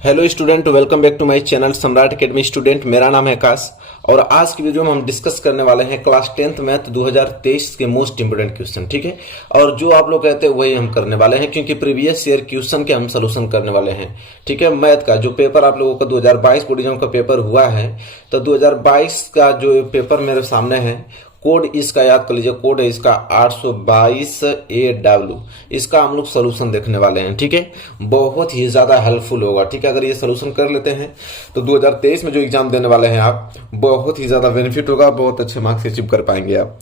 Hello student, welcome back to my channel Samrat academy student. मेरा नाम है आकाश और आज की वीडियो में हम डिस्कस करने वाले हैं क्लास 10th मैथ 2023 के मोस्ट इंपोर्टेंट क्वेश्चन। ठीक है, और जो आप लोग कहते हैं वही हम करने वाले हैं, क्योंकि प्रीवियस ईयर क्वेश्चन के हम सोल्यूशन करने वाले हैं। ठीक है, मैथ का जो पेपर आप लोगों का 2022 बोर्ड एग्जाम का पेपर हुआ है, तो 2022 का जो पेपर मेरे सामने है, कोड इसका याद कर लीजिए। कोड है इसका 822AW। इसका हम लोग सोल्यूशन देखने वाले हैं। ठीक है, बहुत ही ज्यादा हेल्पफुल होगा। ठीक है, अगर ये सोल्यूशन कर लेते हैं तो 2023 में जो एग्जाम देने वाले हैं आप, बहुत ही ज्यादा बेनिफिट होगा, बहुत अच्छे मार्क्स अचीव कर पाएंगे आप।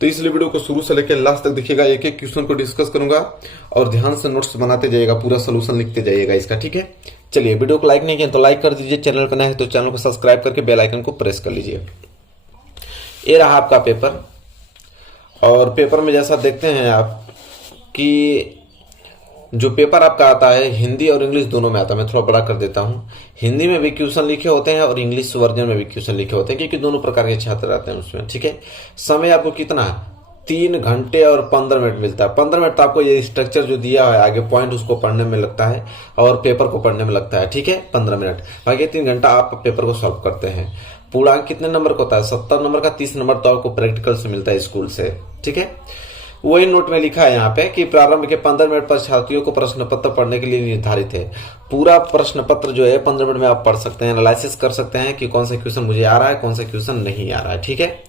तो इसलिए वीडियो को शुरू से लेकर लास्ट तक देखिएगा। एक एक क्वेश्चन को डिस्कस करूंगा और ध्यान से नोट्स बनाते जाइएगा, पूरा सोल्यूशन लिखते जाइएगा इसका। ठीक है, चलिए, वीडियो को लाइक नहीं किया तो लाइक कर दीजिए, चैनल पर नए हैं तो चैनल को सब्सक्राइब करके बेल आइकन को प्रेस कर लीजिए। ये रहा आपका पेपर, और पेपर में जैसा देखते हैं आप कि जो पेपर आपका आता है हिंदी और इंग्लिश दोनों में आता है। मैं थोड़ा बड़ा कर देता हूं। हिंदी में भी क्वेश्चन लिखे होते हैं और इंग्लिश वर्जन में भी क्वेश्चन लिखे होते हैं, क्योंकि दोनों प्रकार के छात्र रहते हैं उसमें। ठीक है, समय आपको कितना 3 घंटे और 15 मिनट मिलता है। 15 मिनट तो आपको ये स्ट्रक्चर जो दिया है आगे पॉइंट उसको पढ़ने में लगता है और पेपर को पढ़ने में लगता है। ठीक है, 15 मिनट, बाकी 3 घंटा आप पेपर को सॉल्व करते हैं। पूर्णांक कितने नंबर का होता है? 70 नंबर का। 30 नंबर तो आपको प्रैक्टिकल से मिलता है स्कूल से। ठीक है, वही नोट में लिखा है यहाँ पे कि प्रारंभ के 15 मिनट पर छात्रियों को प्रश्न पत्र पढ़ने के लिए निर्धारित है। पूरा प्रश्न पत्र जो है 15 मिनट में आप पढ़ सकते हैं, एनालिसिस कर सकते हैं कि कौन सा क्वेश्चन मुझे आ रहा है, कौन सा क्वेश्चन नहीं आ रहा है। ठीक है,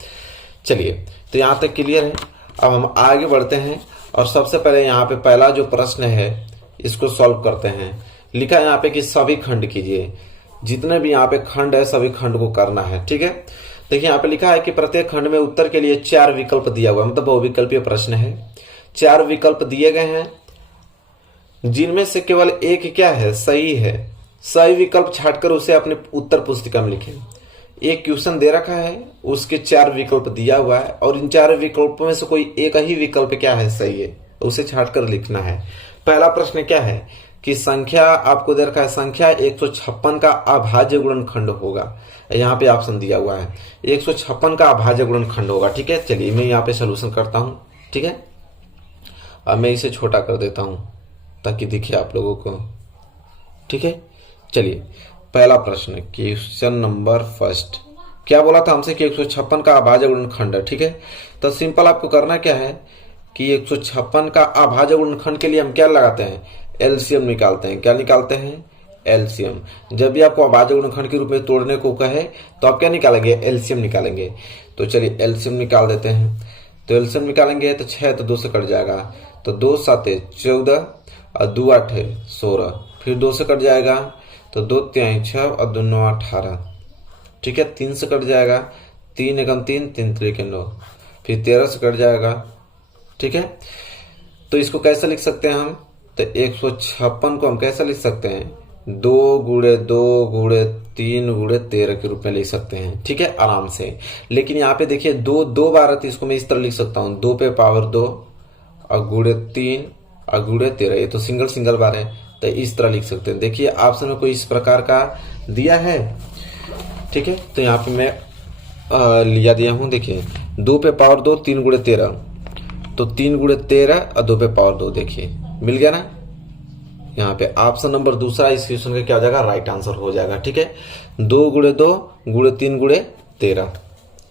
चलिए, तो यहाँ तक क्लियर है। अब हम आगे बढ़ते हैं और सबसे पहले यहाँ पे पहला जो प्रश्न है इसको सॉल्व करते हैं। लिखा है यहाँ पे कि सभी खंड कीजिए। जितने भी यहाँ पे खंड है सभी खंड को करना है। ठीक है, देखिए यहाँ पे लिखा है कि प्रत्येक खंड में उत्तर के लिए 4 विकल्प दिया हुआ है, मतलब बहुविकल्पीय प्रश्न है। 4 विकल्प दिए गए हैं, जिनमें से केवल एक क्या है, सही है। सही विकल्प छांटकर उसे अपने उत्तर पुस्तिका में लिखें। एक क्वेश्चन दे रखा है, उसके 4 विकल्प दिया हुआ है और इन 4 विकल्पों में से कोई एक ही विकल्प क्या है, सही है, उसे छांटकर लिखना है। पहला प्रश्न क्या है कि संख्या आपको दे रखा है, संख्या 156 का अभाज्य गुणनखंड होगा। यहाँ पे ऑप्शन दिया हुआ है 156 का अभाज्य गुणनखंड होगा। ठीक है, चलिए मैं यहाँ पे सोल्यूशन करता हूँ। ठीक है, अब मैं इसे छोटा कर देता हूँ ताकि दिखे आप लोगों को। ठीक है, चलिए, पहला प्रश्न, क्वेश्चन नंबर फर्स्ट, क्या बोला था हमसे कि 156 का अभाज्य गुणनखंड है। ठीक है, तो सिंपल आपको करना क्या है कि 156 का अभाज्य गुणनखंड के लिए हम क्या लगाते हैं, एलसीएम निकालते हैं। क्या निकालते हैं? एलसीएम। जब भी आपको अभाज्य गुणनखंड के रूप में तोड़ने को कहे तो आप क्या निकालेंगे, एलसीएम निकालेंगे। तो चलिए एलसीएम निकाल देते हैं। तो एलसीएम निकालेंगे तो 6 तो 2 से कट जाएगा, तो 2 7 14 और 2 8 16, फिर 2 से कट जाएगा तो 2 3 6 और 2 9 18। ठीक है, 3 से कट जाएगा, 3 एकम 3 3 3 9, फिर 13 से कट जाएगा। ठीक है, तो इसको कैसे लिख सकते हैं हम, तो 156 को हम कैसे लिख सकते हैं, 2 गुणे 2 गुणे 3 गुणे 13 के रूप में लिख सकते हैं। ठीक है, आराम से। लेकिन यहाँ पे देखिए 2 बार है तो इसको मैं इस तरह लिख सकता हूँ, 2 पे पावर 2 और गुणे 3 और गुणे 13। ये तो सिंगल सिंगल बार है तो इस तरह लिख सकते हैं। देखिए ऑप्शन में कोई इस प्रकार का दिया है। ठीक है, तो यहाँ पे मैं लिया दिया हूँ। देखिए 2 पे पावर 2 3 गुणे 13, तो 3 गुणे 13 और 2 पे पावर 2, देखिए मिल गया ना। यहाँ पे ऑप्शन नंबर दूसरा इस क्वेश्चन का क्या हो जाएगा, राइट आंसर हो जाएगा। ठीक है, 2 गुणे 2 गुणे 3 गुणे 13।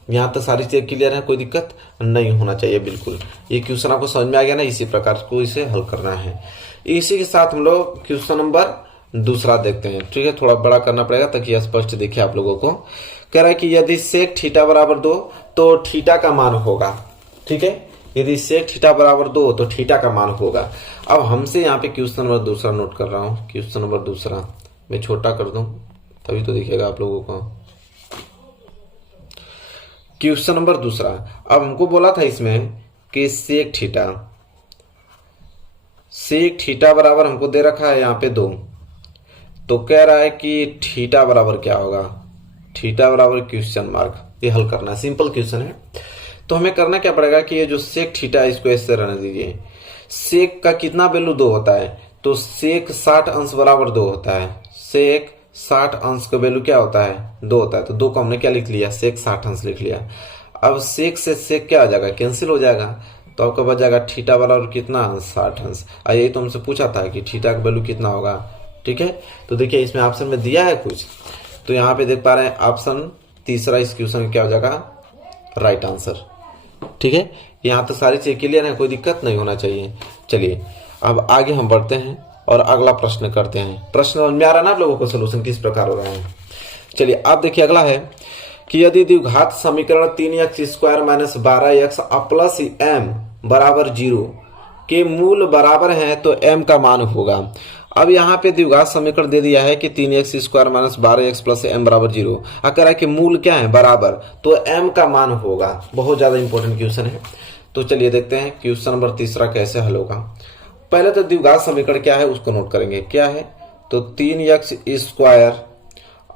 यहाँ तो सारी चीजें क्लियर है, कोई दिक्कत नहीं होना चाहिए बिल्कुल। ये क्वेश्चन आपको समझ में आ गया ना, इसी प्रकार को इसे हल करना है। इसी के साथ हम लोग क्वेश्चन नंबर दूसरा देखते हैं। ठीक है, थोड़ा बड़ा करना पड़ेगा ताकि स्पष्ट दिखे आप लोगों को। कह रहा है कि यदि सेक थीटा बराबर 2 तो थीटा का मान होगा। ठीक है, यदि सेक थीटा बराबर 2 तो थीटा का मान होगा। अब हमसे यहाँ पे क्वेश्चन नंबर दूसरा नोट कर रहा हूँ। क्वेश्चन नंबर दूसरा मैं छोटा कर दूं तभी तो दिखेगा आप लोगों को। क्वेश्चन नंबर दूसरा, अब हमको बोला था इसमें कि सेक थीटा बराबर हमको दे रखा है यहाँ पे 2, तो कह रहा है कि थीटा बराबर क्या होगा, थीटा बराबर क्वेश्चन मार्क। ये हल करना है, सिंपल क्वेश्चन है। तो हमें करना क्या पड़ेगा कि ये जो सेक थीटा है इसको ऐसे रहने दीजिए। सेक का कितना वैल्यू 2 होता है, तो सेक 60 अंश बराबर 2 होता है। सेक 60 अंश का वैल्यू क्या होता है, 2 होता है। तो 2 को हमने क्या लिख लिया, सेक 60 अंश लिख लिया। अब सेक से सेक क्या हो जाएगा, कैंसिल हो जाएगा, तो आपका बच जाएगा थीटा बराबर कितना, 60 अंश। यही तो हमसे पूछा था कि थीटा का वैल्यू कितना होगा, ठीक है। तो देखिए इसमें ऑप्शन में दिया है कुछ, तो यहाँ पे देख पा रहे हैं ऑप्शन तीसरा इस क्वेश्चन का क्या हो जाएगा, राइट आंसर। ठीक है, यहाँ तो सारी चीज क्लियर है, कोई दिक्कत नहीं होना चाहिए। चलिए अब आगे हम बढ़ते हैं और अगला प्रश्न करते हैं। प्रश्न में आ रहा ना आप लोगों को सोल्यूशन किस प्रकार हो रहा है। चलिए आप देखिए अगला है कि यदि द्विघात समीकरण 3x² - 12x प्लस m बराबर 0 के मूल बराबर हैं तो m का मान होगा। अब यहाँ पे द्विघात समीकरण दे दिया है कि 3x² - 12x प्लस m बराबर 0, अगर है कि मूल क्या है, बराबर, तो m का मान होगा। बहुत ज्यादा इंपॉर्टेंट क्वेश्चन है। तो चलिए देखते हैं क्वेश्चन नंबर तीसरा कैसे हल होगा। पहले तो द्विघात समीकरण क्या है उसको नोट करेंगे। क्या है, तो 3x²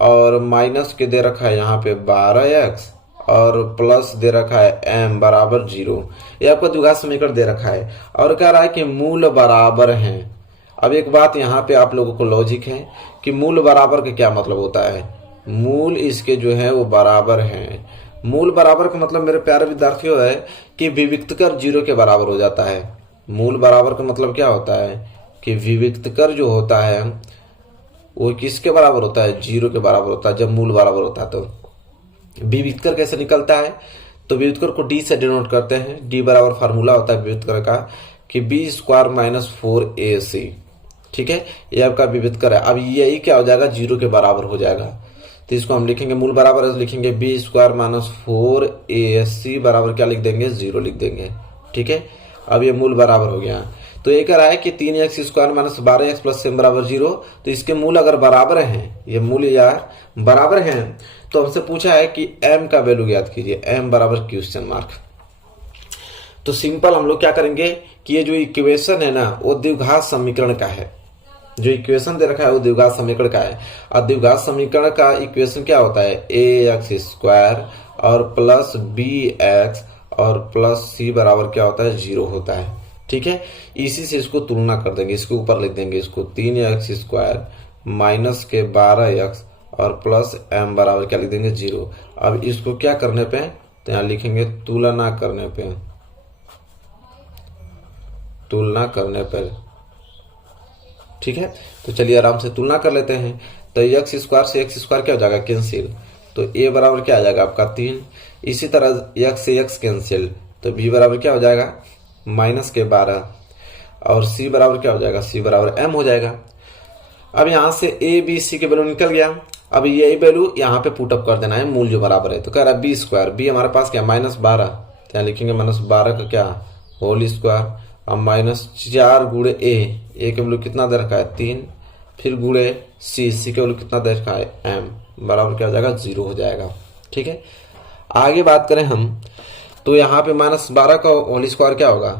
और माइनस के दे रखा है यहाँ पे 12x और प्लस दे रखा है m बराबर 0। ये आपका द्विघात समीकरण दे रखा है और कह रहा है कि मूल बराबर हैं। अब एक बात यहाँ पे आप लोगों को लॉजिक है कि मूल बराबर का क्या मतलब होता है, मूल इसके जो है वो बराबर हैं। मूल बराबर का मतलब मेरे प्यारे विद्यार्थियों है कि विविक्तकर 0 के बराबर हो जाता है। मूल बराबर का मतलब क्या होता है कि विविक्तकर जो होता है वो किसके बराबर होता है, 0 के बराबर होता है। जब मूल बराबर होता है तो विविक्तकर कैसे निकलता है, तो विविक्तकर को d से डिनोट करते हैं। d बराबर फार्मूला होता है विविक्तकर का कि b² - 4ac। ठीक है, ये आपका विविक्तकर है। अब यही क्या हो जाएगा, 0 के बराबर हो जाएगा। तो इसको हम लिखेंगे मूल बराबर है, लिखेंगे b² - 4ac बराबर क्या लिख देंगे, 0 लिख देंगे। ठीक है, अब ये मूल बराबर हो गया। तो ये कह रहा है कि 3x² - 12x प्लस m बराबर 0, तो इसके मूल अगर बराबर हैं, ये मूल यार बराबर हैं, तो हमसे पूछा है कि m का वैल्यू याद कीजिए, m बराबर क्वेश्चन मार्क। तो सिंपल हम लोग क्या करेंगे कि ये जो इक्वेशन है ना वो द्विघात समीकरण का है। जो इक्वेशन दे रखा है वो द्विघात समीकरण का है। और द्विघात समीकरण का इक्वेशन क्या होता है, ax² और प्लस bx और प्लस c बराबर क्या होता है, 0 होता है। ठीक है, इसी से इसको तुलना कर देंगे, इसके ऊपर लिख देंगे इसको 3x² माइनस के 12x और प्लस m बराबर क्या लिख देंगे, 0। अब इसको क्या करने पे, तो यहाँ लिखेंगे तुलना करने पे, तुलना करने पर। ठीक है, तो चलिए आराम से तुलना कर लेते हैं। तो x² से x² क्या हो जाएगा, कैंसिल, तो a बराबर क्या आ जाएगा आपका 3। इसी तरह x से x कैंसिल, तो b बराबर क्या हो जाएगा, माइनस के 12 और c बराबर क्या हो जाएगा, c बराबर m हो जाएगा। अब यहाँ से a b c के वैल्यू निकल गया। अब यही वैल्यू यहाँ पे पुटअप कर देना है, मूल जो बराबर है। तो कह रहा है b² b हमारे पास क्या, -12, तो यहाँ लिखेंगे -12 का क्या, होल स्क्वायर। अब -4 गुणे a के वैल्यू कितना दे रखा है, 3, फिर गुणे c के वैल्यू कितना दे रखा है, m बराबर क्या हो जाएगा, 0 हो जाएगा। ठीक है, आगे बात करें हम, तो यहाँ पे -12 का होल स्क्वायर क्या होगा,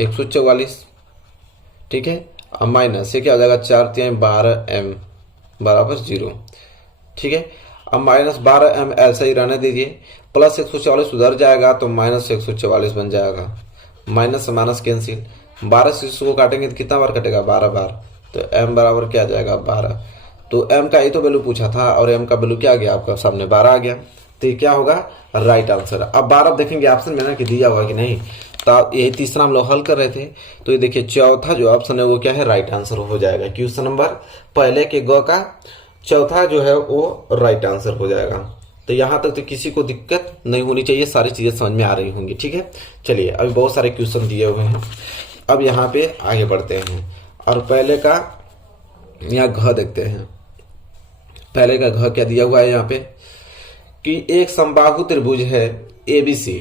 144। ठीक है, अब माइनस से क्या हो जाएगा, 4 3 12 m बराबर 0। ठीक है, अब -12m ऐसा ही रहने दीजिए, प्लस 144 उधर जाएगा तो -144 बन जाएगा। माइनस से माइनस कैंसिल, 12 से इसको काटेंगे तो कितना बार कटेगा, 12 बार, तो m बराबर क्या आ जाएगा, 12। तो m का ही तो वैल्यू पूछा था और m का वैल्यू क्या आ गया आपका सामने, 12 आ गया। तो ये क्या होगा, राइट आंसर। अब 12 देखेंगे ऑप्शन में ना कि दिया होगा कि नहीं। तो यही तीसरा हम लोग हल कर रहे थे, तो ये देखिए चौथा जो ऑप्शन है वो क्या है, राइट आंसर हो जाएगा। क्वेश्चन नंबर पहले के ग का चौथा जो है वो राइट आंसर हो जाएगा। तो यहाँ तक तो किसी को दिक्कत नहीं होनी चाहिए, सारी चीजें समझ में आ रही होंगी। ठीक है, चलिए अभी बहुत सारे क्वेश्चन दिए हुए हैं, अब यहाँ पे आगे बढ़ते हैं और पहले का यहाँ घ देखते हैं। पहले का घ क्या दिया हुआ है यहाँ पे कि एक समबाहु त्रिभुज है ABC।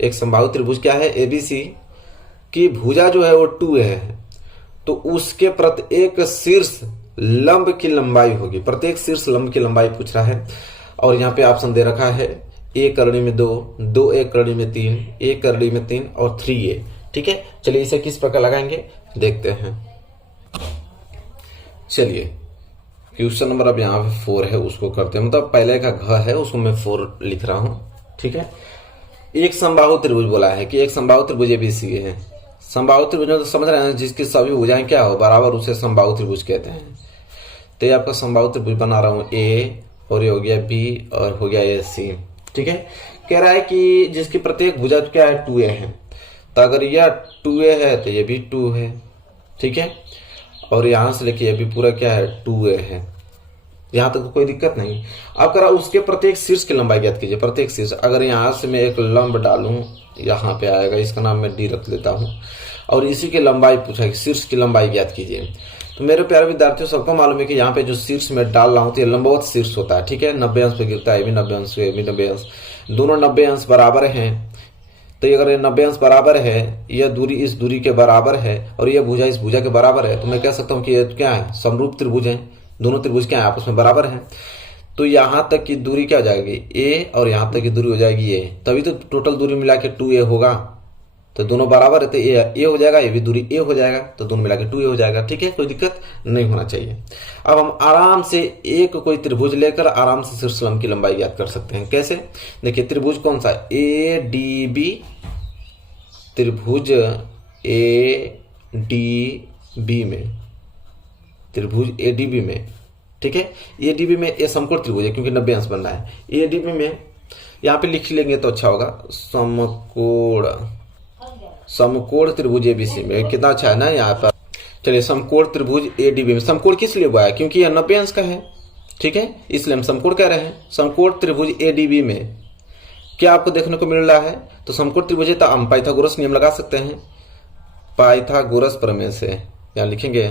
एक समबाहु त्रिभुज क्या है, ABC की भुजा जो है वो 2 है, तो उसके प्रत्येक शीर्ष लंब की लंबाई होगी। प्रत्येक शीर्ष लंब की लंबाई पूछ रहा है और यहाँ पे ऑप्शन दे रखा है a करड़ी में 2, 2a करड़ी में 3, a करड़ी में 3 और 3a। ठीक है, चलिए इसे किस प्रकार लगाएंगे देखते हैं। चलिए क्वेश्चन नंबर अब यहाँ पे 4 है, उसको करते हैं। मतलब पहले का घ है उसको मैं 4 लिख रहा हूं। ठीक है, एक समबाहु त्रिभुज बोला है कि एक समबाहु त्रिभुज ABC है। समबाहु त्रिभुज में तो समझ रहे हैं जिसकी सभी भुजाएं क्या हो बराबर, उसे समबाहु त्रिभुज कहते हैं। तो ये आपका समबाहु त्रिभुज बना रहा हूं A और ये हो गया B और हो गया ये C। ठीक है, कह रहा है कि जिसकी प्रत्येक भुजा क्या है 2a है, तो अगर यह 2a है तो ये भी 2 है। ठीक है, और यहां से लेके ये भी पूरा क्या है 2a है। यहां तक तो कोई दिक्कत नहीं। अब करा उसके प्रत्येक शीर्ष की लंबाई ज्ञात कीजिए। प्रत्येक शीर्ष, अगर यहां से मैं एक लंब डालूं, यहां पे आएगा, इसका नाम मैं डी रख लेता हूं, और इसी की लंबाई पूछा है, शीर्ष की लंबाई ज्ञात कीजिए। तो मेरे प्यारे विद्यार्थियों, सबको मालूम है कि यहाँ पे जो शीर्ष में डाल रहा हूं तो ये लंबवत शीर्ष होता है, ठीक है। 90 अंश पे गिरता है, ये भी 90 अंश, ये भी 90 अंश, दोनों 90 अंश बराबर हैं। तो अगर ये 90 अंश बराबर है, यह दूरी इस दूरी के बराबर है और यह भुजा इस भुजा के बराबर है, तो मैं कह सकता हूं कि ये क्या है, समरूप त्रिभुज है। दोनों त्रिभुज क्या है, आपस में बराबर हैं। तो यहां तक की दूरी क्या हो जाएगी, a, और यहां तक की दूरी हो जाएगी a, तभी तो टोटल दूरी मिला के 2a होगा। तो दोनों बराबर है तो a हो जाएगा, ये भी दूरी a हो जाएगा, तो दोनों मिला के 2a हो जाएगा, ठीक है। कोई दिक्कत नहीं होना चाहिए। अब हम आराम से एक कोई त्रिभुज लेकर आराम से शीर्ष लंब की लंबाई ज्ञात कर सकते हैं। कैसे, देखिए त्रिभुज कौन सा, ADB त्रिभुज, ADB में, त्रिभुज ADB में, ठीक है। ADB में ये समकोण त्रिभुज है क्योंकि 90 अंश बन रहा है। ADB में यहाँ पे लिख लेंगे तो अच्छा होगा, समकोण त्रिभुज ABC में। कितना अच्छा है ना यहाँ पर। चलिए, समकोण त्रिभुज ADB में, समकोण किस लिए हुआ है, क्योंकि यह 90 अंश का है, ठीक है, इसलिए हम समकोण कह रहे हैं। समकोण त्रिभुज ADB में क्या आपको देखने को मिल रहा है, तो समकोण त्रिभुज है तो हम पाइथागोरस नियम लगा सकते हैं। पाइथागोरस प्रमेय से यहाँ लिखेंगे,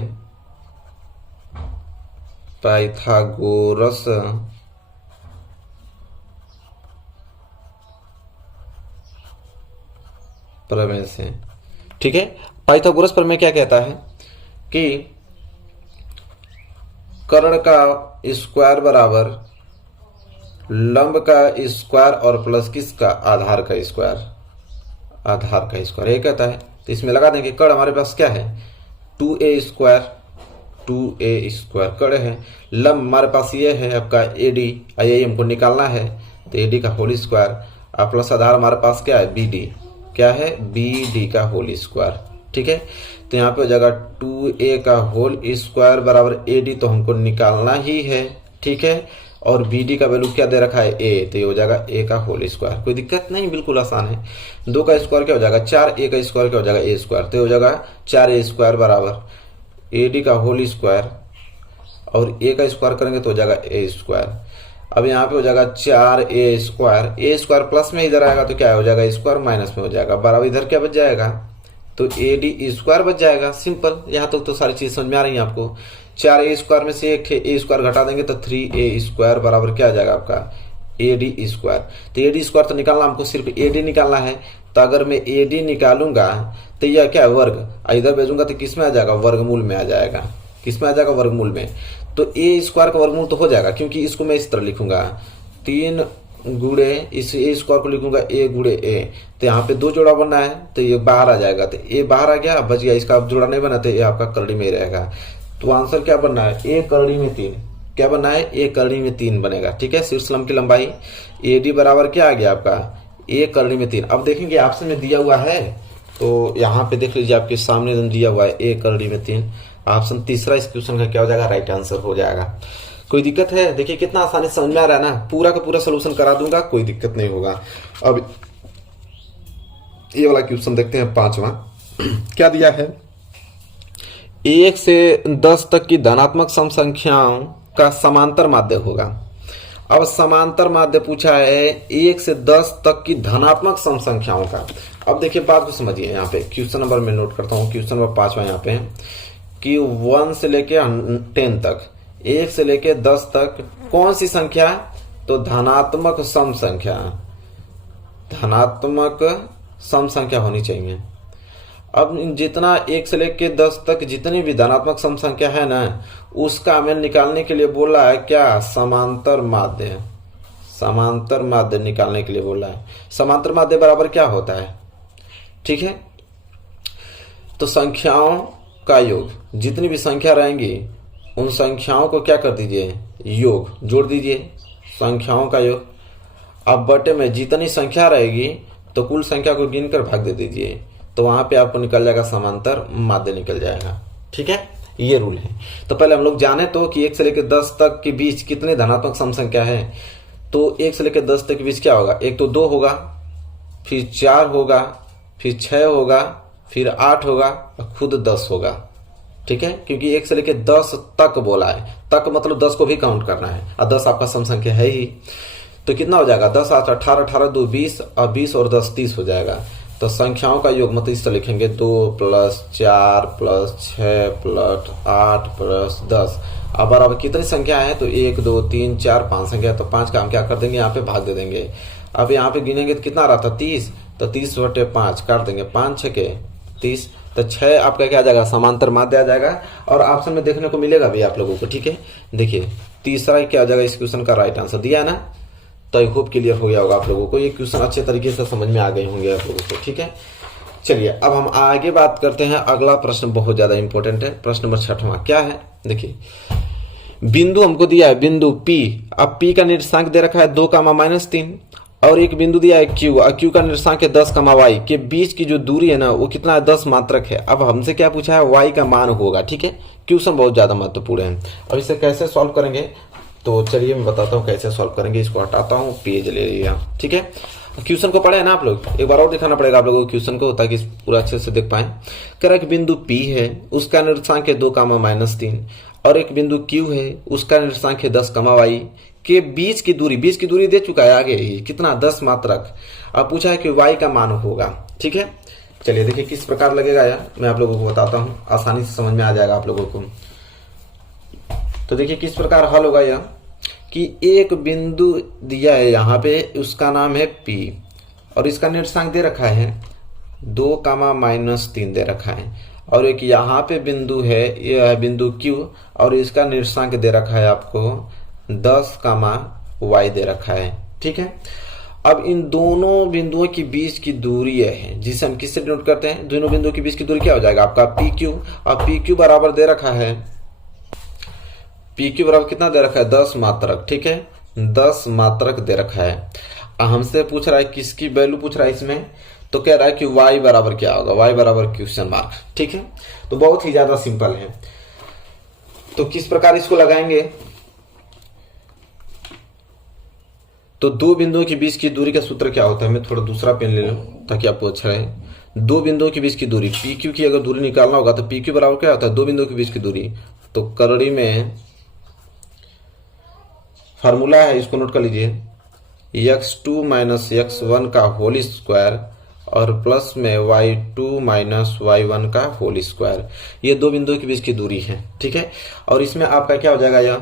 पाइथागोरस प्रमेय से, ठीक है। पाइथागोरस प्रमेय क्या कहता है कि कर्ण का स्क्वायर बराबर लंब का स्क्वायर और प्लस किसका, आधार का स्क्वायर, आधार का स्क्वायर, ये कहता है। तो इसमें लगा देंगे, कर्ण हमारे पास क्या है 2a स्क्वायर, 2a स्क्वायर कर्ण है। लंब हमारे पास ये है आपका AD, ये हमको निकालना है, तो AD का होल स्क्वायर, और प्लस आधार हमारे पास क्या है BD, क्या है BD का होल स्क्वायर, ठीक है। तो यहाँ पे हो जाएगा 2a का होल स्क्वायर बराबर AD, तो हमको निकालना ही है, ठीक है। और BD का वैल्यू क्या दे रखा है a, तो ये हो जाएगा a का होल स्क्वायर। कोई दिक्कत नहीं, बिल्कुल आसान है। 2 का स्क्वायर क्या हो जाएगा 4, a का स्क्वायर क्या हो जाएगा a स्क्वायर, तो हो जाएगा 4a स्क्वायर बराबर AD का होल स्क्वायर, और a का स्क्वायर करेंगे तो हो जाएगा a स्क्वायर। अब यहाँ पे हो जाएगा 4a square, a square plus में इधर आएगा तो क्या हो जाएगा स्क्वायर माइनस में हो जाएगा, बराबर इधर क्या बच जाएगा, तो AD स्क्वायर बच जाएगा। सिंपल, यहाँ तक तो सारी चीज समझ में आ रही है आपको। 4a स्क्वायर में से एक a स्क्वायर घटा देंगे तो 3a स्क्वायर बराबर क्या आ जाएगा आपका AD स्क्वायर। तो AD स्क्वायर तो निकालना हमको, सिर्फ AD निकालना है। तो अगर मैं AD निकालूंगा तो यह क्या है वर्ग, इधर भेजूंगा तो किस में आ जाएगा, वर्गमूल में आ जाएगा। किस में आ जाएगा, वर्गमूल में। तो a स्क्वायर का वर्गमूल तो हो जाएगा, क्योंकि इसको मैं इस तरह लिखूंगा 3 गुणे इस a स्क्वायर को लिखूंगा a गुणे a, तो यहाँ पे 2 जोड़ा बनना है तो ये बाहर आ जाएगा, तो a बाहर आ गया, बच गया, इसका अब जोड़ा नहीं बना तो ये आपका करड़ी में रहेगा। तो आंसर क्या बनना है, a करड़ी में 3, क्या बनना है a करड़ी में 3 बनेगा, ठीक है। शीर्ष लंब की लंबाई AD बराबर क्या आ गया आपका a करड़ी में 3। अब देखेंगे ऑप्शन में दिया हुआ है, तो यहाँ पे देख लीजिए आपके सामने दिया हुआ है a करड़ी में 3। ऑप्शन तीसरा इस क्वेश्चन का क्या हो जाएगा, राइट आंसर हो जाएगा। कोई दिक्कत है, देखिए कितना आसानी समझ में आ रहा है ना, पूरा का पूरा सोल्यूशन करा दूंगा, कोई दिक्कत नहीं होगा। अब ये वाला क्वेश्चन देखते हैं 5वां। क्या दिया है, 1 से 10 तक की धनात्मक सम संख्याओं का समांतर माध्य होगा। अब समांतर माध्य पूछा है 1 से 10 तक की धनात्मक सम संख्याओं का। अब देखिए बात को समझिए, यहाँ पे क्वेश्चन नंबर में नोट करता हूँ, क्वेश्चन नंबर 5वां यहाँ पे कि 1 से लेके 10 तक, 1 से लेके 10 तक कौन सी संख्या, तो धनात्मक सम संख्या, धनात्मक सम संख्या होनी चाहिए। अब जितना 1 से लेके 10 तक जितनी भी धनात्मक सम संख्या है ना, उसका हमें निकालने के लिए बोल रहा है क्या, समांतर माध्य। समांतर माध्य निकालने के लिए बोल रहा है। समांतर माध्य बराबर क्या होता है, ठीक है। तो संख्याओं का योग, जितनी भी संख्या रहेंगी उन संख्याओं को क्या कर दीजिए, योग जोड़ दीजिए, संख्याओं का योग। अब बटे में जितनी संख्या रहेगी तो कुल संख्या को गिनकर भाग दे दीजिए, तो वहां पे आपको निकल जाएगा समांतर माध्य निकल जाएगा, ठीक है। ये रूल है। तो पहले हम लोग जाने तो कि 1 से लेकर 10 तक के बीच कितने धनात्मक सम संख्या है। तो 1 से लेकर 10 तक के बीच क्या होगा, एक तो 2 होगा, फिर 4 होगा, फिर 6 होगा, फिर 8 होगा और खुद 10 होगा, ठीक है, क्योंकि 1 से लेके 10 तक बोला है, तक मतलब 10 को भी काउंट करना है, और 10 आपका सम संख्या है ही। तो कितना हो जाएगा, 10 8 18, 18 2 20, और 20 और 10 30 हो जाएगा। तो संख्याओं का योग मतलब इस तरह लिखेंगे 2 + 4 + 6 + 8 + 10। अब कितनी संख्या है, तो 1 2 3 4 5 संख्या, तो 5 का हम क्या कर देंगे, यहाँ पे भाग दे देंगे। अब यहाँ पे गिनेंगे तो कितना रहा था 30, तो 30/5 काट देंगे, 5 6 के 30, तो 6 आपका क्या आ जाएगा, समांतर माध्य आ जाएगा। और ऑप्शन में देखने को मिलेगा भी आप लोगों को, ठीक है। देखिए तीसरा क्या आ जाएगा, इस क्वेश्चन का राइट आंसर दिया है ना। तो आई होप क्लियर हो गया होगा आप लोगों को, ये क्वेश्चन अच्छे तरीके से समझ में आ गए होंगे आप लोगों को, ठीक है। चलिए अब हम आगे बात करते हैं। अगला प्रश्न बहुत ज्यादा इंपॉर्टेंट है, प्रश्न नंबर 6वां क्या है, देखिए बिंदु हमको दिया है बिंदु P। अब P का निर्देशांक दे रखा है 2, -3, और एक बिंदु दिया है Q, और Q का निर्देशांक है 10, y के बीच की जो दूरी है ना वो कितना है, 10 मात्रक है। अब हमसे क्या पूछा है, y का मान होगा, ठीक है। क्वेश्चन बहुत ज्यादा महत्वपूर्ण है। अब इसे कैसे सॉल्व करेंगे, तो चलिए मैं बताता हूँ कैसे सॉल्व करेंगे। इसको हटाता हूँ, पेज ले लिया, ठीक है। क्वेश्चन को पढ़े है ना आप लोग, एक बार और दिखाना पड़ेगा आप लोगों को क्वेश्चन को, ताकि पूरा अच्छे से देख पाए। कह रहा है कि बिंदु P है, उसका निर्देशांक है 2, -3, और एक बिंदु Q है, उसका निर्देशांक है 10, y के बीच की दूरी दे चुका है आगे ही, कितना, 10 मात्रक। अब पूछा है कि y का मान होगा, ठीक है। चलिए देखिए किस प्रकार लगेगा यार, मैं आप लोगों को बताता हूँ, आसानी से समझ में आ जाएगा आप लोगों को। तो देखिए किस प्रकार हल होगा यह, कि एक बिंदु दिया है यहाँ पे, उसका नाम है P, और इसका निर्देशांक दे रखा है 2, -3 दे रखा है, और एक यहाँ पे बिंदु है, यह है बिंदु Q, और इसका निर्देशांक दे रखा है आपको 10, y दे रखा है, ठीक है। अब इन दोनों बिंदुओं के बीच की दूरी है, जिसे हम किससे डिनोट करते हैं, दोनों बिंदुओं के बीच की दूरी क्या हो जाएगा आपका PQ। अब PQ बराबर दे रखा है, PQ बराबर कितना दे रखा है, 10 मात्रक, ठीक है, 10 मात्रक दे रखा है। हमसे पूछ रहा है किसकी वैल्यू पूछ रहा है इसमें, तो कह रहा है कि y बराबर क्या होगा, y बराबर क्वेश्चन मार्क, ठीक है। तो बहुत ही ज्यादा सिंपल है। तो किस प्रकार इसको लगाएंगे, तो दो बिंदुओं के बीच की दूरी का सूत्र क्या होता है, मैं थोड़ा दूसरा पेन ले लूं ताकि आपको अच्छा रहे। दो बिंदुओं के बीच की दूरी PQ की अगर दूरी निकालना होगा तो PQ बराबर क्या होता है, दो बिंदुओं के बीच की दूरी। तो करड़ी में फार्मूला है, इसको नोट कर लीजिए, x2 - x1 का होल स्क्वायर और प्लस में y2 - y1 का होल स्क्वायर। ये दो बिंदुओं के बीच की दूरी है, ठीक है। और इसमें आपका क्या हो जाएगा, यह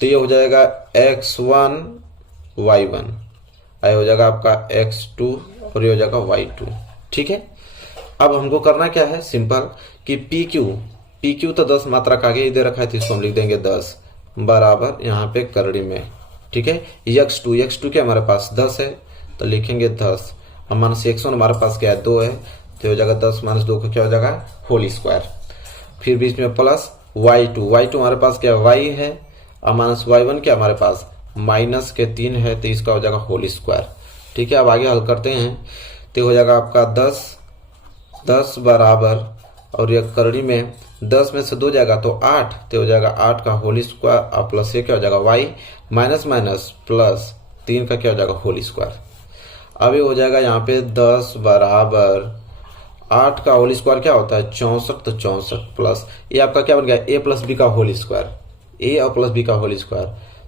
तो ये हो जाएगा x1 y1, ये हो जाएगा आपका x2, और ये हो जाएगा y2, ठीक है। अब हमको करना क्या है, सिंपल, कि PQ तो 10 मात्रक आगे दे रखा है, तो इसको हम लिख देंगे 10 बराबर यहाँ पे करड़ी में, ठीक है। x2 क्या हमारे पास 10 है, तो लिखेंगे 10, हम -x1 हमारे पास क्या है 2 है, तो हो जाएगा 10 - 2 का क्या हो जाएगा होल स्क्वायर। फिर बीच में प्लस y2 हमारे पास क्या y है, और -y1 क्या हमारे पास -3 है, तो इसका हो जाएगा होल स्क्वायर, ठीक है। अब आगे हल करते हैं, तो हो जाएगा आपका 10 बराबर, और ये करड़ी में 10 में से 2 जाएगा तो 8, तो हो जाएगा 8 का होल स्क्वायर, और प्लस ये क्या हो जाएगा y माइनस प्लस 3 का क्या हो जाएगा होल स्क्वायर। अब ये हो जाएगा यहाँ पे 10 बराबर 8 का होल स्क्वायर क्या होता है 64, तो 64 प्लस ये आपका क्या बन गया a प्लस बी का होल स्क्वायर, a और प्लस बी का होल स्क्वायर।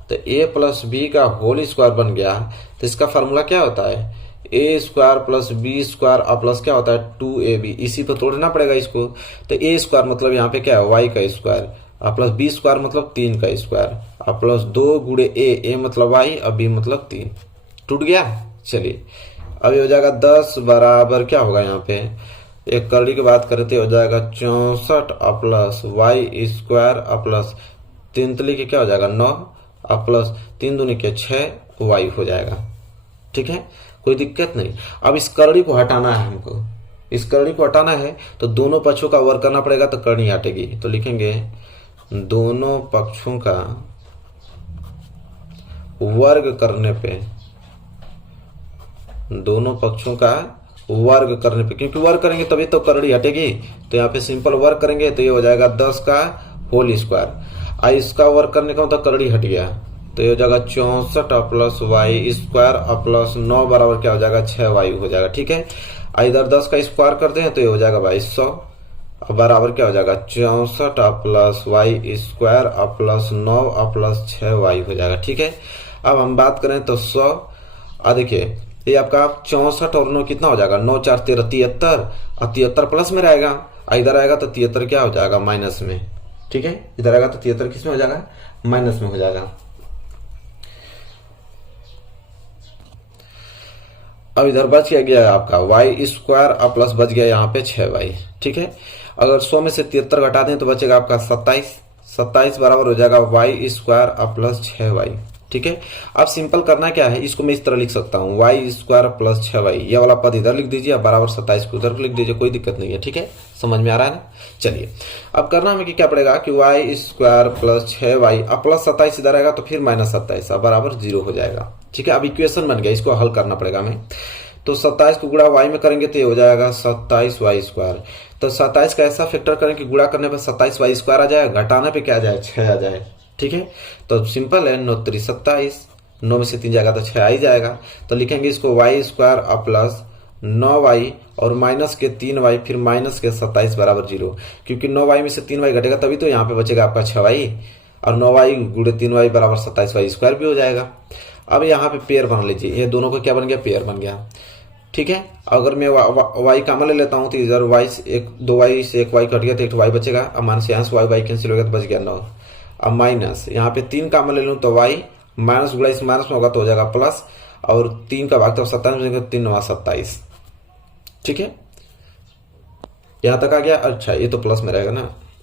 तो a प्लस बी का होल स्क्वायर बन गया, तो इसका फार्मूला क्या होता है a square plus B square और प्लस क्या होता है 2ab, इसी पर तोड़ना पड़ेगा इसको। तो a स्क्वायर मतलब यहाँ पे क्या है y का स्क्वायर, और प्लस बी स्क्वायर मतलब 3 का स्क्वायर, और प्लस 2 गुणे a मतलब y और b मतलब 3, टूट गया। चलिए अब ये हो जाएगा 10 बराबर क्या होगा यहाँ पे, एक करड़ी की बात करते हो जाएगा 64 और प्लस y स्क्वायर और प्लस 3 तली के क्या हो जाएगा 9 और प्लस 3 दूनी के 6 y हो जाएगा, ठीक है, कोई दिक्कत नहीं। अब इस करड़ी को हटाना है हमको, इस करड़ी को हटाना है तो दोनों पक्षों का वर्ग करना पड़ेगा, तो करड़ी हटेगी। तो लिखेंगे दोनों पक्षों का वर्ग करने पे, दोनों पक्षों का वर्ग करने पे, क्योंकि वर्ग करेंगे तभी तो करड़ी हटेगी। तो यहाँ पे सिंपल वर्ग करेंगे तो ये हो जाएगा 10 का होल स्क्वायर, इसका वर्ग करने का मतलब करड़ी हट गया, तो ये हो जाएगा 64 प्लस y स्क्वायर और प्लस 9 बराबर क्या हो जाएगा 6y हो जाएगा, ठीक है। इधर 10 का स्क्वायर करते हैं तो ये हो जाएगा 2200, बराबर क्या हो जाएगा 64 plus Y square plus 9 plus 6y हो जाएगा। ठीक है, अब हम बात करें तो 100, देखिए ये आपका 64 और 9 कितना हो जाएगा 9 4 13 73, और 73 प्लस में रहेगा, इधर आएगा तो 73 क्या हो जाएगा माइनस में। ठीक है, इधर आएगा तो 73 किस में हो जाएगा माइनस में हो जाएगा। अब इधर बच गया आपका वाई स्क्वायर प्लस बच गया यहाँ पे 6y। ठीक है, अगर 100 में से 73 घटा दें तो बचेगा आपका 27 बराबर हो जाएगा वाई स्क्वायर प्लस 6y। ठीक है, अब सिंपल करना क्या है, इसको मैं इस तरह लिख सकता हूँ वाई स्क्वायर प्लस 6y, ये वाला पद इधर लिख दीजिए, बराबर 27 को उधर लिख दीजिए, कोई दिक्कत नहीं है। ठीक है, समझ में आ रहा है ना। चलिए अब करना हमें क्या पड़ेगा कि Y square plus 6y plus 27 इधर आएगा तो फिर माइनस 27 बराबर 0 हो जाएगा। ठीक है, अब इक्वेशन बन गया, इसको हल करना पड़ेगा हमें। तो 27 को गुणा y में करेंगे तो ये हो जाएगा 27y स्क्वायर। तो 27 का ऐसा फैक्टर करें कि गुणा करने पर 27y स्क्वायर आ जाए, घटाने पे क्या आ जाए 6 आ जाए। ठीक है, तो सिंपल है 9 3 27, 9 में से 3 जाएगा तो 6 आ ही जाएगा। तो लिखेंगे इसको वाई स्क्वायर प्लस 9y और माइनस के 3y फिर माइनस के 27 बराबर 0, क्योंकि 9y में से 3y घटेगा तभी तो यहाँ पे बचेगा आपका 6y, और 9y गुणे 3y बराबर 27y स्क्वायर भी हो जाएगा। अब यहाँ पे पेयर बना लीजिए, ये दोनों को क्या बन गया पेयर बन गया। ठीक है, अगर मैं y कामन ले लेता हूँ तो इधर y से 2y से 1y कट गया तो 1y बचेगा, अब मान से यहाँ से y कैंसिल हो गया तो बच गया 9। अब माइनस यहाँ पे 3 कामन ले लूँ तो y माइनस गुणा इस माइनस में होगा तो हो जाएगा प्लस, और 3 का भाग तो 27 3 9 27। ठीक है, यहाँ तक आ गया। अच्छा ये तो प्लस में रहेगा ना,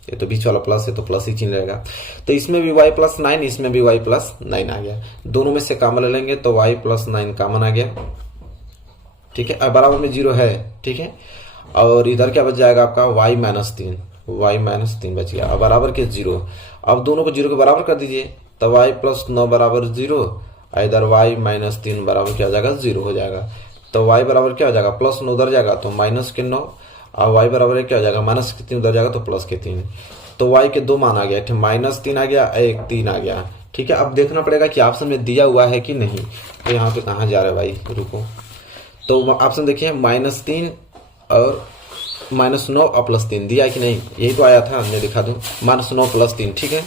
ये तो बीच वाला प्लस है तो प्लस ही चिन्ह रहेगा। तो इसमें भी y प्लस 9, इसमें भी y प्लस 9 आ गया, दोनों में से कामन ले लेंगे तो y प्लस 9 कामन आ गया। ठीक है, अब बराबर में 0 है। ठीक है, और इधर क्या बच जाएगा आपका y माइनस 3 बच गया, अब बराबर के 0। अब दोनों को 0 के बराबर कर दीजिए तो y प्लस 9 बराबर 0, इधर y माइनस 3 बराबर क्या हो जाएगा 0 हो जाएगा। तो y बराबर क्या हो जाएगा प्लस 9 उधर जाएगा तो माइनस के 9, और y बराबर क्या हो जाएगा माइनस के 3 उधर जाएगा तो प्लस के 3। तो y के 2 मान आ गया, माइनस 3 आ गया, एक 3 आ गया। ठीक है, अब देखना पड़ेगा कि ऑप्शन में दिया हुआ है कि नहीं। तो यहाँ पे कहाँ जा रहा है भाई, रुको। तो ऑप्शन देखिए -3 और -9 और +3 दिया है कि नहीं, यही तो आया था, मैं दिखा दूं -9 +3। ठीक है,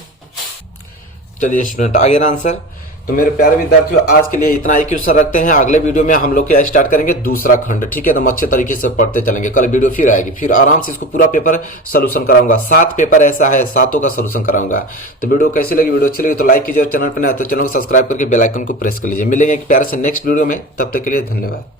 चलिए स्टूडेंट आ गया ना आंसर। तो मेरे प्यारे विद्यार्थियों आज के लिए इतना ही क्वेश्चन रखते हैं, अगले वीडियो में हम लोग क्या स्टार्ट करेंगे दूसरा खंड। ठीक है, तो हम अच्छे तरीके से पढ़ते चलेंगे, कल वीडियो फिर आएगी, फिर आराम से इसको पूरा पेपर सोल्यूशन कराऊंगा। 7 पेपर ऐसा है, 7 का सोल्यूशन कराऊंगा। तो वीडियो कैसी लगी, वीडियो अच्छी लगी तो लाइक कीजिए, और चैनल पर नया तो चैनल को सब्सक्राइब करके बेल आइकन को प्रेस कर लीजिए। मिलेंगे एक प्यारे से नेक्स्ट वीडियो में, तब तक के लिए धन्यवाद।